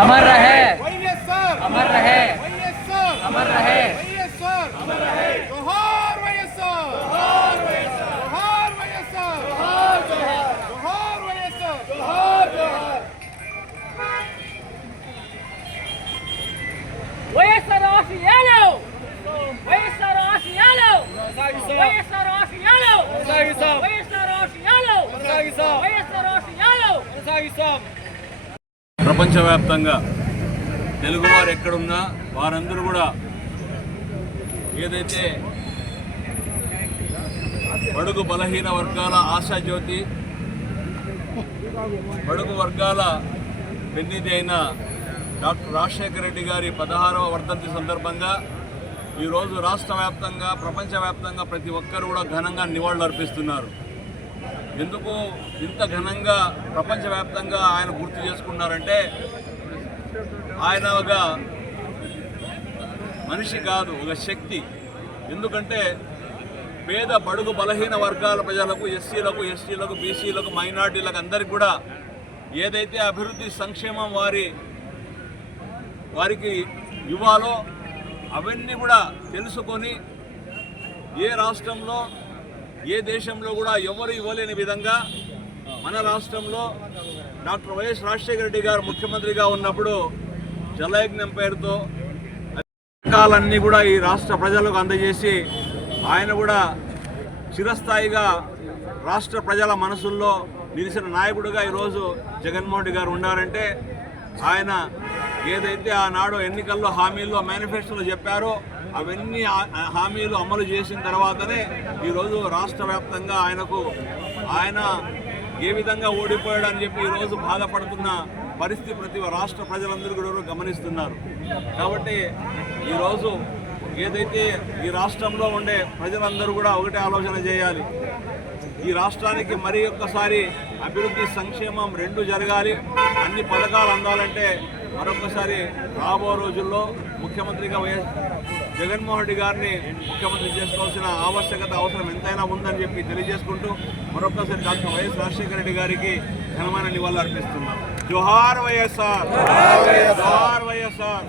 अमर रहे వైఎస్ఆర్ अमर रहे వైఎస్ఆర్ अमर रहे వైఎస్ఆర్ జోహార్ వైఎస్ఆర్ జోహార్ వైఎస్ఆర్ జోహార్ వైఎస్ఆర్ జోహార్ జోహార్ జోహార్ వైఎస్ఆర్ జోహార్ ప్రపంచవ్యాప్తంగా తెలుగువారు ఎక్కడున్నా వారందరూ కూడా ఏదైతే బడుగు బలహీన వర్గాల ఆశాజ్యోతి బడుగు వర్గాల పెన్నిధి అయిన డాక్టర్ రాజశేఖర రెడ్డి గారి పదహారవ వర్ధంతి సందర్భంగా ఈరోజు రాష్ట్ర వ్యాప్తంగా ప్రపంచవ్యాప్తంగా ప్రతి ఒక్కరు కూడా ఘనంగా నివాళులు అర్పిస్తున్నారు ఎందుకు ఇంత ఘనంగా ప్రపంచవ్యాప్తంగా ఆయన గుర్తు చేసుకున్నారంటే ఆయన ఒక మనిషి కాదు ఒక శక్తి. ఎందుకంటే పేద బడుగు బలహీన వర్గాల ప్రజలకు ఎస్సీలకు ఎస్టీలకు బీసీలకు మైనార్టీలకు అందరికి కూడా ఏదైతే అభివృద్ధి సంక్షేమం వారి వారికి ఇవ్వాలో అవన్నీ కూడా తెలుసుకొని ఏ రాష్ట్రంలో ఏ దేశంలో కూడా ఎవరు ఇవ్వలేని విధంగా మన రాష్ట్రంలో డాక్టర్ వైఎస్ రాజశేఖర రెడ్డి గారు ముఖ్యమంత్రిగా ఉన్నప్పుడు జలయజ్ఞం పేరుతో పథకాలన్నీ కూడా ఈ రాష్ట్ర ప్రజలకు అందజేసి ఆయన కూడా చిరస్థాయిగా రాష్ట్ర ప్రజల మనసుల్లో నిలిచిన నాయకుడిగా ఈరోజు జగన్మోహన్ రెడ్డి గారు ఉన్నారంటే ఆయన ఏదైతే ఆనాడు ఎన్నికల్లో హామీల్లో మేనిఫెస్టోలో చెప్పారో అవన్నీ హామీలు అమలు చేసిన తర్వాతనే ఈరోజు రాష్ట్ర వ్యాప్తంగా ఆయనకు ఆయన ఏ విధంగా ఓడిపోయాడని చెప్పి ఈరోజు బాధపడుతున్న పరిస్థితి ప్రతి రాష్ట్ర ప్రజలందరూ కూడా గమనిస్తున్నారు. కాబట్టి ఈరోజు ఏదైతే ఈ రాష్ట్రంలో ఉండే ప్రజలందరూ కూడా ఒకటే ఆలోచన చేయాలి. ఈ రాష్ట్రానికి మరి ఒక్కసారి అభివృద్ధి సంక్షేమం రెండు జరగాలి. అన్ని పథకాలు అందాలంటే మరొకసారి రాబో రోజుల్లో ముఖ్యమంత్రిగా వైఎస్ జగన్మోహన్ రెడ్డి గారిని ముఖ్యమంత్రి చేసుకోవాల్సిన ఆవశ్యకత అవసరం ఎంతైనా ఉందని చెప్పి తెలియజేసుకుంటూ మరొకసారి డాక్టర్ వైఎస్ రాజశేఖర రెడ్డి గారికి ఘనమైన నివాళులు అర్పిస్తున్నాం. జోహార్ వైఎస్ఆర్! జోహార్ వైఎస్ఆర్!